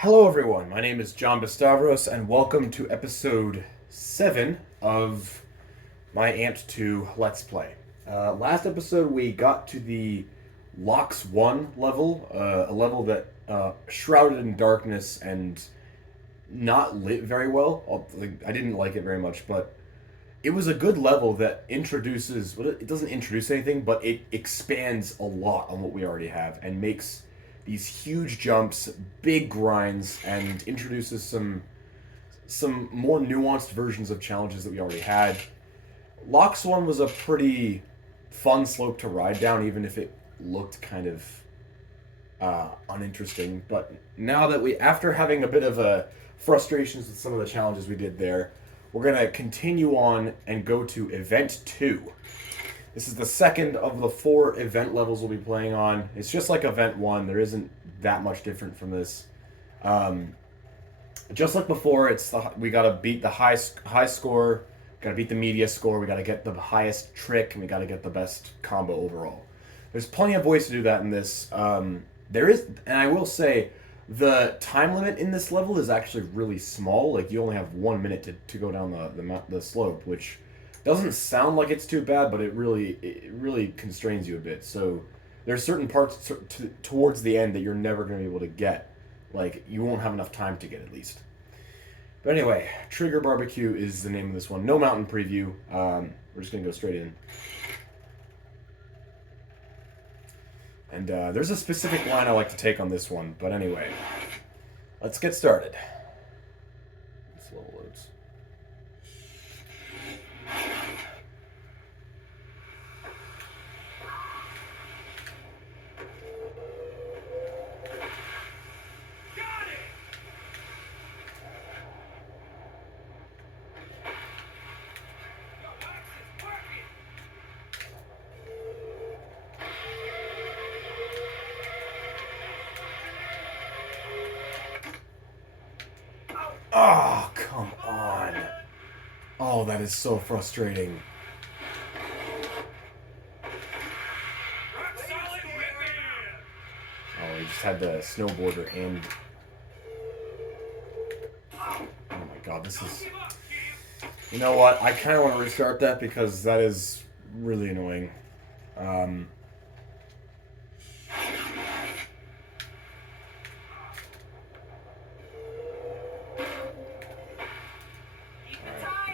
Hello, everyone. My name is John Bastavros, and welcome to episode 7 of my Ant 2 Let's Play. Last episode, we got to the Lox 1 level, a level that shrouded in darkness and not lit very well. I didn't like it very much, but it was a good level that introduces, well, it doesn't introduce anything, but it expands a lot on what we already have and makes these huge jumps, big grinds, and introduces some more nuanced versions of challenges that we already had. Lox 1 was a pretty fun slope to ride down, even if it looked kind of uninteresting. But now that after having a bit of frustrations with some of the challenges we did there, we're going to continue on and go to Event 2. This is the second of the 4 event levels we'll be playing on. It's just like Event 1. There isn't that much different from this. Just like before, we got to beat the high score, got to beat the media score, we got to get the highest trick, and we got to get the best combo overall. There's plenty of ways to do that in this. There is, and I will say, the time limit in this level is actually really small. Like, you only have 1 minute to go down the slope, which doesn't sound like it's too bad, but it really constrains you a bit. So there's certain parts towards the end that you're never going to be able to get. Like, you won't have enough time to get, at least. But anyway, Trigger Barbecue is the name of this one. No mountain preview. We're just going to go straight in. And there's a specific line I like to take on this one. But anyway, let's get started. This level loads. Oh, come on. Oh, that is so frustrating. Oh, he just had the snowboarder and... Oh my god, this is... You know what? I kind of want to restart that because that is really annoying.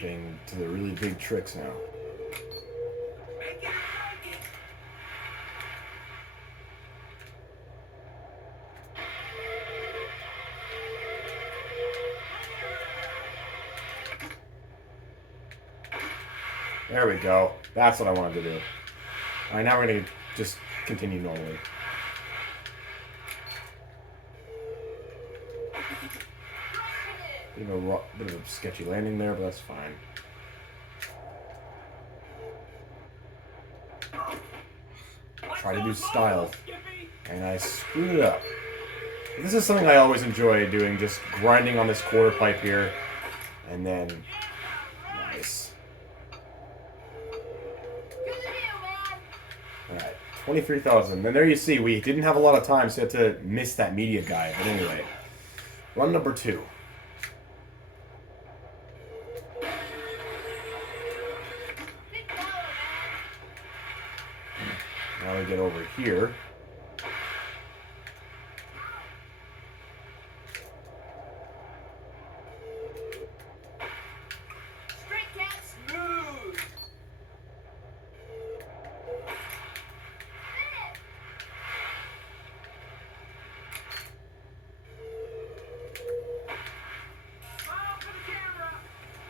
Getting to the really big tricks now. There we go. That's what I wanted to do. Alright, now we're going to just continue normally. Bit of a sketchy landing there, but that's fine. Try to do style, and I screwed it up. This is something I always enjoy doing, just grinding on this quarter pipe here, and then... Nice. Alright, 23,000. And there you see, we didn't have a lot of time, so we had to miss that media guy. But anyway, run number 2. Now we get over here.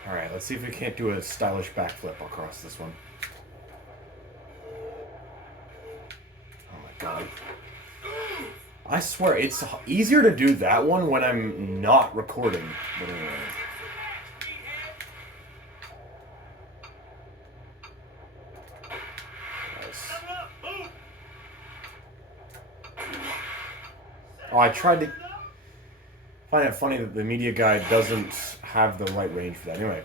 Alright, let's see if we can't do a stylish backflip across this one. Oh my god. I swear, it's easier to do that one when I'm not recording. But anyway. Nice. Oh, I tried to... find it funny that the media guide doesn't have the right range for that. Anyway.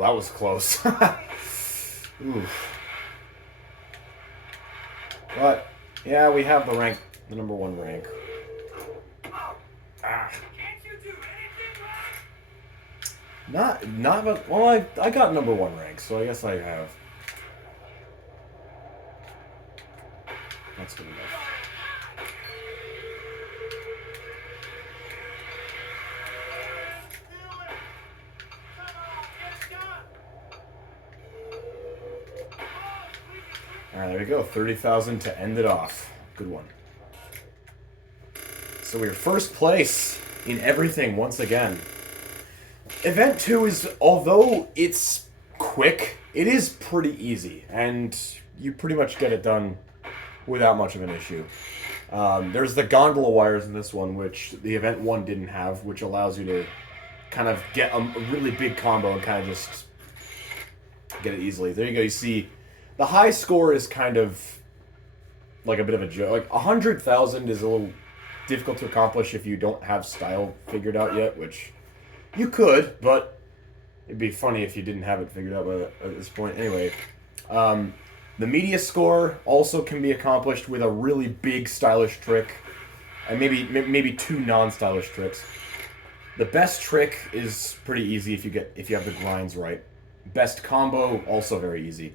that was close. Ooh. But, yeah, we have the number 1 rank. Ah. But, well, I got number 1 rank, so I guess I have. That's good enough. Alright, there we go. 30,000 to end it off. Good one. So we're first place in everything once again. Event 2 is, although it's quick, it is pretty easy. And you pretty much get it done without much of an issue. There's the gondola wires in this one, which the Event 1 didn't have, which allows you to kind of get a really big combo and kind of just get it easily. There you go. You see, the high score is kind of like a bit of a joke. Like 100,000 is a little difficult to accomplish if you don't have style figured out yet, which you could, but it'd be funny if you didn't have it figured out at this point. Anyway, the media score also can be accomplished with a really big stylish trick, and maybe 2 non-stylish tricks. The best trick is pretty easy if you have the grinds right. Best combo, also very easy.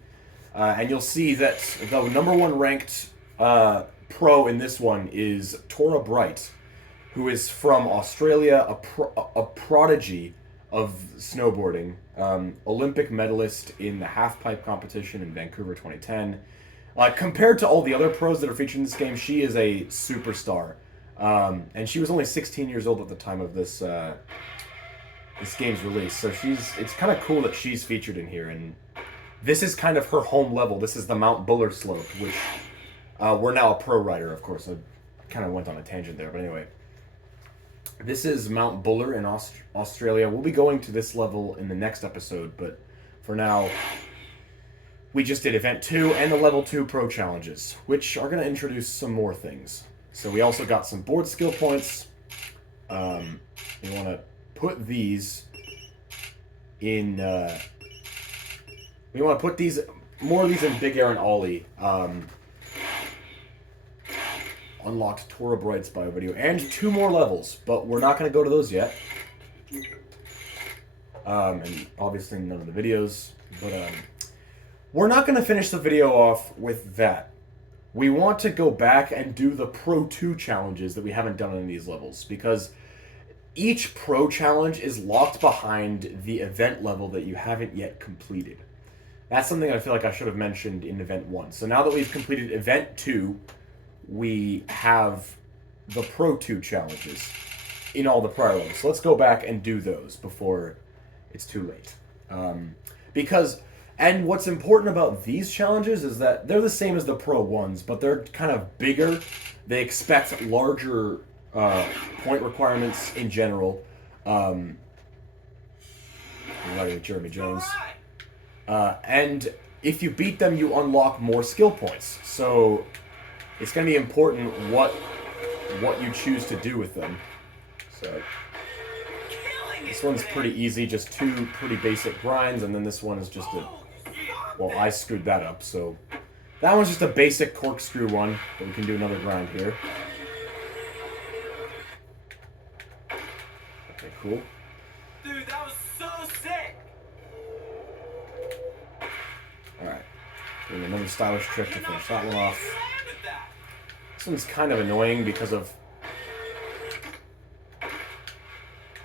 And you'll see that the number 1 ranked pro in this one is Tora Bright, who is from Australia, a prodigy of snowboarding, Olympic medalist in the half-pipe competition in Vancouver 2010. Compared to all the other pros that are featured in this game, she is a superstar. And she was only 16 years old at the time of this game's release, so it's kind of cool that she's featured in here, and this is kind of her home level. This is the Mount Buller slope, which we're now a pro rider, of course. I kind of went on a tangent there, but anyway. This is Mount Buller in Australia. We'll be going to this level in the next episode, but for now, we just did Event 2 and the Level 2 Pro Challenges, which are going to introduce some more things. So we also got some board skill points. We want to put these in... we want to put more of these in Big Air and Ollie. Unlocked Tora Bright's bio video, and 2 more levels, but we're not going to go to those yet. And obviously none of the videos, but we're not going to finish the video off with that. We want to go back and do the Pro 2 challenges that we haven't done in these levels, because each Pro challenge is locked behind the event level that you haven't yet completed. That's something I feel like I should have mentioned in Event 1. So now that we've completed Event 2, we have the Pro 2 challenges in all the prior levels. So let's go back and do those before it's too late. And what's important about these challenges is that they're the same as the Pro 1s, but they're kind of bigger. They expect larger point requirements in general. Jeremy Jones. And if you beat them, you unlock more skill points. So it's going to be important what you choose to do with them. So this one's pretty easy, just 2 pretty basic grinds, and then this one is just well, I screwed that up, so that one's just a basic corkscrew one, but we can do another grind here. Okay, cool. Dude, that was so sick! Alright, doing another stylish trick to finish that one off. This one's kind of annoying because of...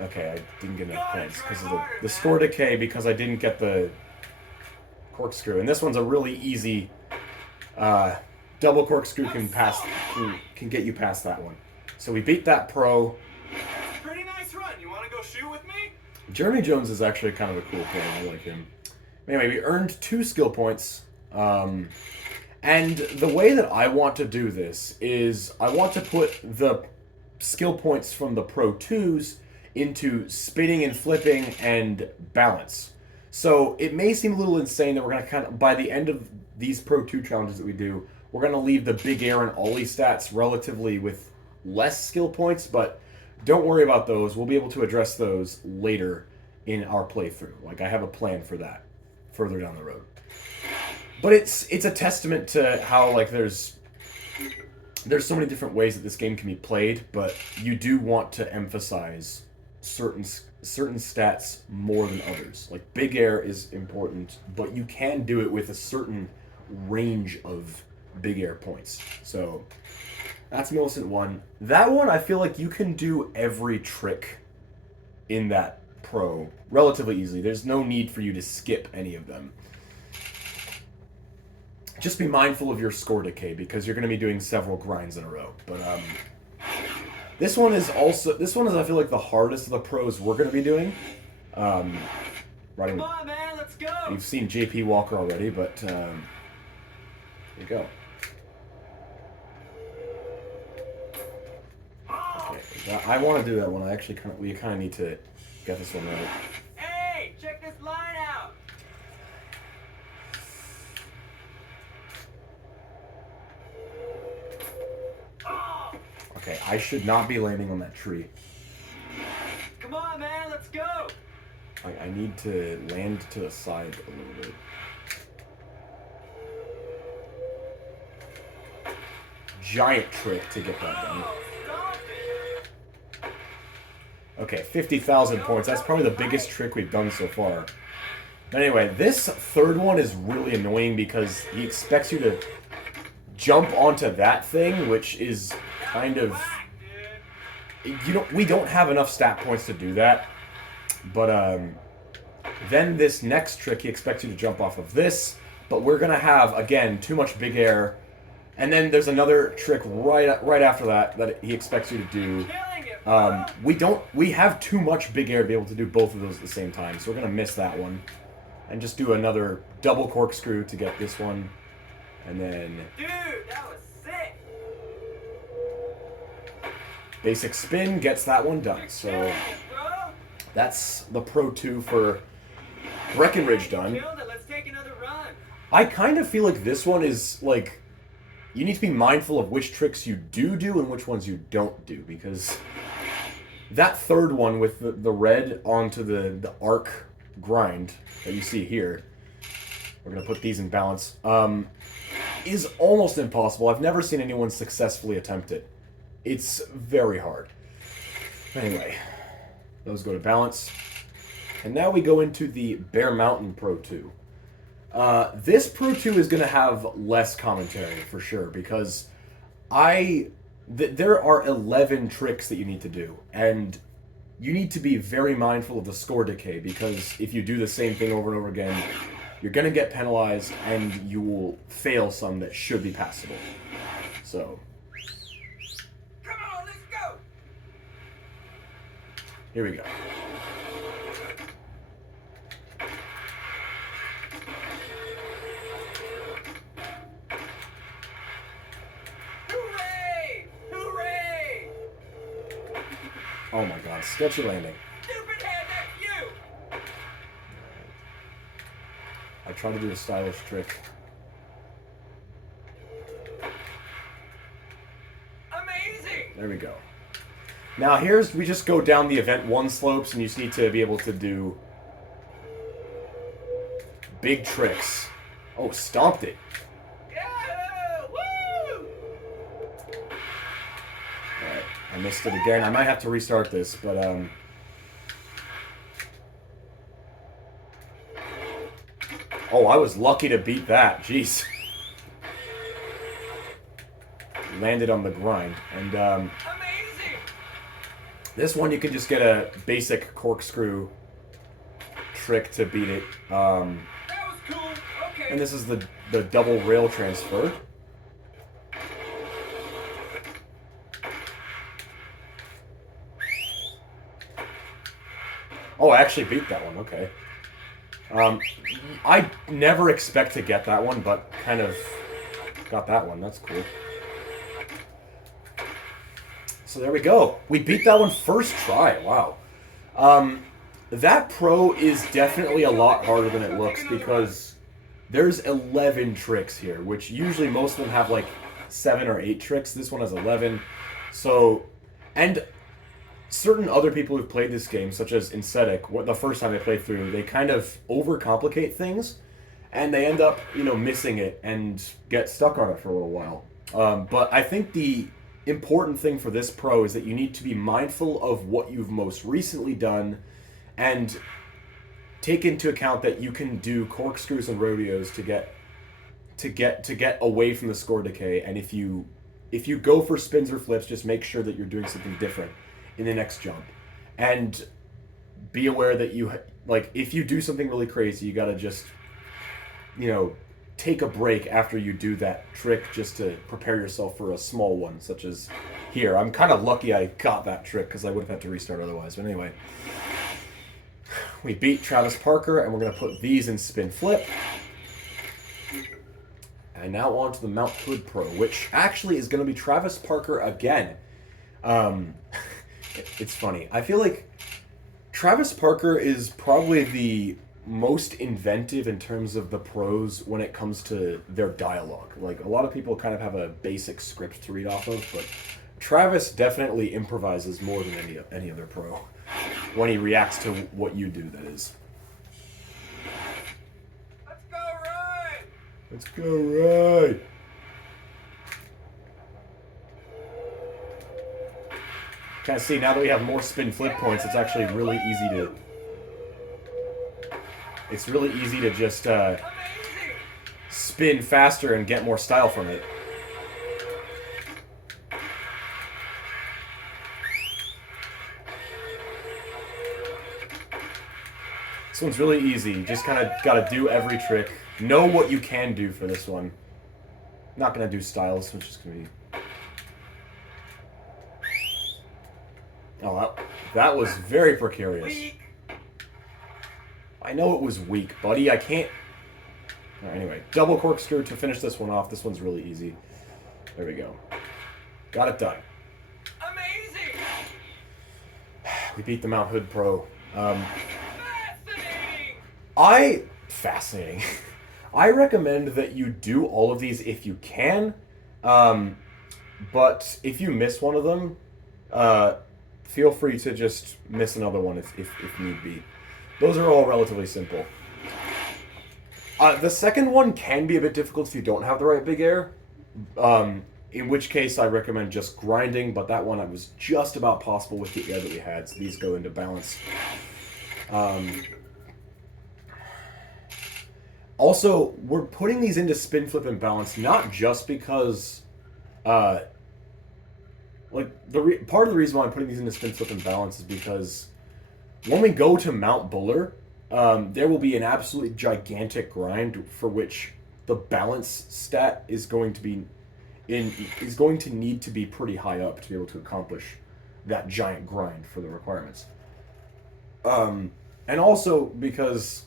Okay, I didn't get enough points because of the score decay, because I didn't get the corkscrew. And this one's a really easy double corkscrew can get you past that one. So we beat that pro. Pretty nice run. You want to go shoot with me? Jeremy Jones is actually kind of a cool player. I like him. Anyway, we earned 2 skill points. And the way that I want to do this is I want to put the skill points from the Pro 2s into spinning and flipping and balance. So it may seem a little insane that we're going to kind of, by the end of these Pro 2 challenges that we do, we're going to leave the Big Air and Ollie stats relatively with less skill points, but don't worry about those. We'll be able to address those later in our playthrough. Like, I have a plan for that further down the road. But it's a testament to how, like, there's so many different ways that this game can be played, but you do want to emphasize certain stats more than others. Like, big air is important, but you can do it with a certain range of big air points. So that's Millicent 1. That one, I feel like you can do every trick in that pro relatively easily. There's no need for you to skip any of them. Just be mindful of your score decay, because you're going to be doing several grinds in a row. But this one is I feel like the hardest of the pros we're going to be doing. Riding, Come on, man, let's go. you've seen JP Walker already, but there you go. Okay, I want to do that one. We kind of need to get this one right. Hey, check this line out. Okay, I should not be landing on that tree. Come on, man, let's go. I need to land to the side a little bit. Giant trick to get that done. Oh, stop it. Okay, 50,000 points. That's probably the biggest trick we've done so far. But anyway, this third one is really annoying because he expects you to jump onto that thing, which is kind of... Whack, dude. We don't have enough stat points to do that. But then this next trick, he expects you to jump off of this. But we're going to have, again, too much big air. And then there's another trick right after that he expects you to do. Killing it, We have too much big air to be able to do both of those at the same time, so we're gonna miss that one. And just do another double corkscrew to get this one. And then dude, that was sick. basic spin gets that one done. Killing So it, bro. that's the Pro 2 for Breckenridge done. Killed it. Let's take another run. I kind of feel like this one is like, you need to be mindful of which tricks you do and which ones you don't do, because that third one with the red onto the arc grind that you see here, we're going to put these in balance, is almost impossible. I've never seen anyone successfully attempt it. It's very hard. Anyway, those go to balance. And now we go into the Bear Mountain Pro 2. This Pro 2 is going to have less commentary for sure, because there are 11 tricks that you need to do, and you need to be very mindful of the score decay, because if you do the same thing over and over again, you're going to get penalized and you will fail some that should be passable. So, Come on, let's go. here we go. Hooray! Hooray! Oh my god, sketchy landing. Stupid head, that's you. I try to do a stylish trick. Amazing. There we go. Now we just go down the Event 1 slopes, and you just need to be able to do big tricks. Oh, stomped it. Yeah! Woo! Alright, I missed it again. I might have to restart this, but oh, I was lucky to beat that. Jeez. Landed on the grind. And Amazing. this one you can just get a basic corkscrew trick to beat it. That was cool. Okay. And this is the double rail transfer. Oh, I actually beat that one. Okay. I never expect to get that one, but kind of got that one. That's cool. So there we go. We beat that one first try. Wow. That pro is definitely a lot harder than it looks, because there's 11 tricks here, which usually most of them have like 7 or 8 tricks. This one has 11. So, and certain other people who've played this game, such as Insetic, the first time they played through, they kind of overcomplicate things, and they end up, missing it and get stuck on it for a little while. But I think the important thing for this pro is that you need to be mindful of what you've most recently done, and take into account that you can do corkscrews and rodeos to get away from the score decay. And if you go for spins or flips, just make sure that you're doing something different in the next jump, and be aware that if you do something really crazy, you gotta just take a break after you do that trick just to prepare yourself for a small one, such as here. I'm kind of lucky I got that trick because I would have had to restart otherwise. But anyway, we beat Travis Parker, and we're going to put these in spin flip. And now on to the Mount Hood Pro, which actually is going to be Travis Parker again. It's funny. I feel like Travis Parker is probably the most inventive in terms of the pros when it comes to their dialogue. Like, a lot of people kind of have a basic script to read off of, but Travis definitely improvises more than any other pro when he reacts to what you do, that is. Let's go right. Let's go right. Kind of see, now that we have more spin flip points, it's actually really easy to... It's really easy to just Amazing. spin faster and get more style from it. This one's really easy. You just kind of got to do every trick. Know what you can do for this one. Not going to do styles, which is going to be... Oh, that was very precarious. Weak. I know it was weak, buddy. I can't... Right, anyway, double corkscrew to finish this one off. This one's really easy. There we go. Got it done. Amazing. We beat the Mount Hood Pro. Fascinating. Fascinating. I recommend that you do all of these if you can. But if you miss one of them, feel free to just miss another one if need be. Those are all relatively simple. The second one can be a bit difficult if you don't have the right big air. In which case I recommend just grinding, but that one was just about possible with the air that we had, so these go into balance. Also, we're putting these into spin, flip, and balance not just because, part of the reason why I'm putting these into spin, flip, and balance is because when we go to Mount Buller, there will be an absolutely gigantic grind for which the balance stat is going to need to be pretty high up to be able to accomplish that giant grind for the requirements. And also because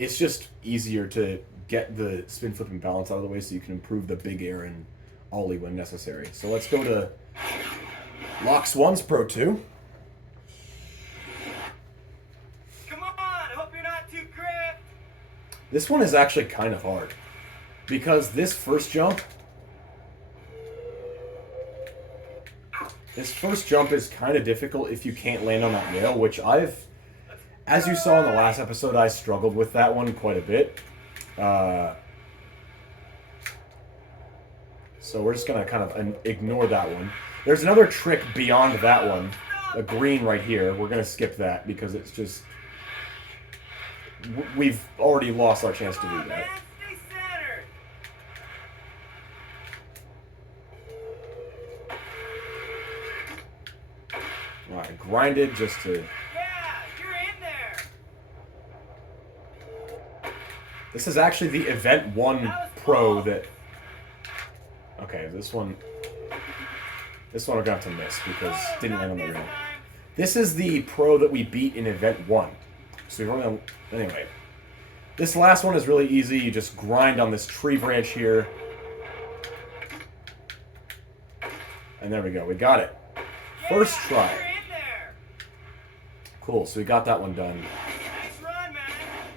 it's just easier to get the spin, flip, and balance out of the way so you can improve the big air and ollie when necessary. So let's go to Lock Swans Pro 2. Come on. I hope you're not too gripped. This one is actually kind of hard because this first jump is kind of difficult if you can't land on that rail, which as you saw in the last episode, I struggled with that one quite a bit. So we're just going to kind of ignore that one. There's another trick beyond that one, a green right here. We're going to skip that because it's just... We've already lost our chance to do that. Man, stay centered. Alright, grinded just to... Yeah, you're in there. This is actually the Event 1 Pro that... Okay, this one we're going to have to miss because it didn't land on the rail. This is the Pro that we beat in Event 1. So we're going to... Anyway. This last one is really easy. You just grind on this tree branch here. And there we go. We got it. First try. You're in there. Cool, so we got that one done. Nice run, man.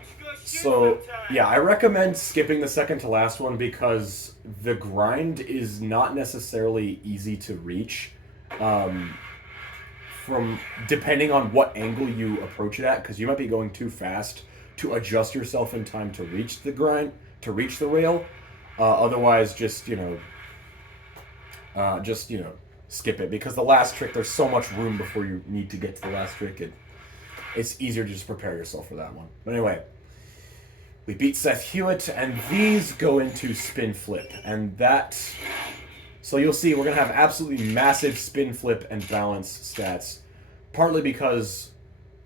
You should go shoot So, sometime. yeah, I recommend skipping the second to last one because the grind is not necessarily easy to reach from depending on what angle you approach it at, because you might be going too fast to adjust yourself in time to reach the grind, to reach the rail. Otherwise, just skip it, because the last trick, there's so much room before you need to get to the last trick. It's easier to just prepare yourself for that one. But anyway, we beat Seth Hewitt, and these go into spin flip, and that. So you'll see we're gonna have absolutely massive spin flip and balance stats, partly because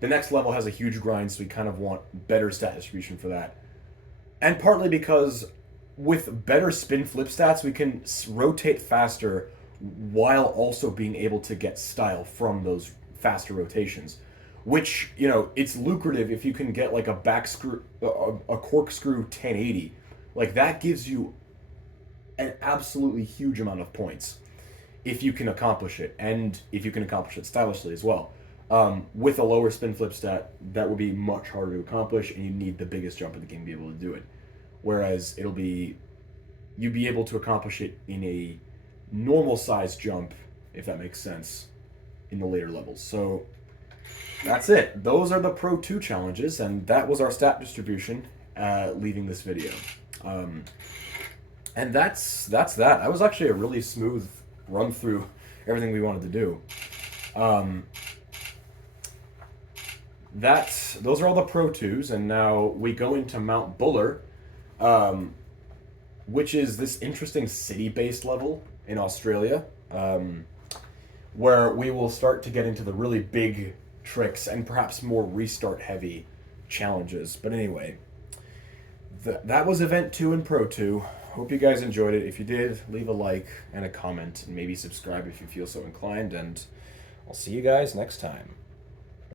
the next level has a huge grind, so we kind of want better stat distribution for that, and partly because with better spin flip stats, we can rotate faster while also being able to get style from those faster rotations, which, it's lucrative if you can get like a back screw, a corkscrew 1080. Like, that gives you an absolutely huge amount of points if you can accomplish it, and if you can accomplish it stylishly as well. With a lower spin flip stat, that would be much harder to accomplish, and you need the biggest jump in the game to be able to do it. Whereas you'd be able to accomplish it in a normal size jump, if that makes sense, in the later levels. So that's it. Those are the Pro 2 challenges, and that was our stat distribution leaving this video. And that's that. That was actually a really smooth run through everything we wanted to do. Those are all the Pro 2s, and now we go into Mount Buller, which is this interesting city-based level in Australia, where we will start to get into the really big tricks and perhaps more restart-heavy challenges. But anyway, that was Event 2 and Pro 2. Hope you guys enjoyed it. If you did, leave a like and a comment, and maybe subscribe if you feel so inclined, and I'll see you guys next time.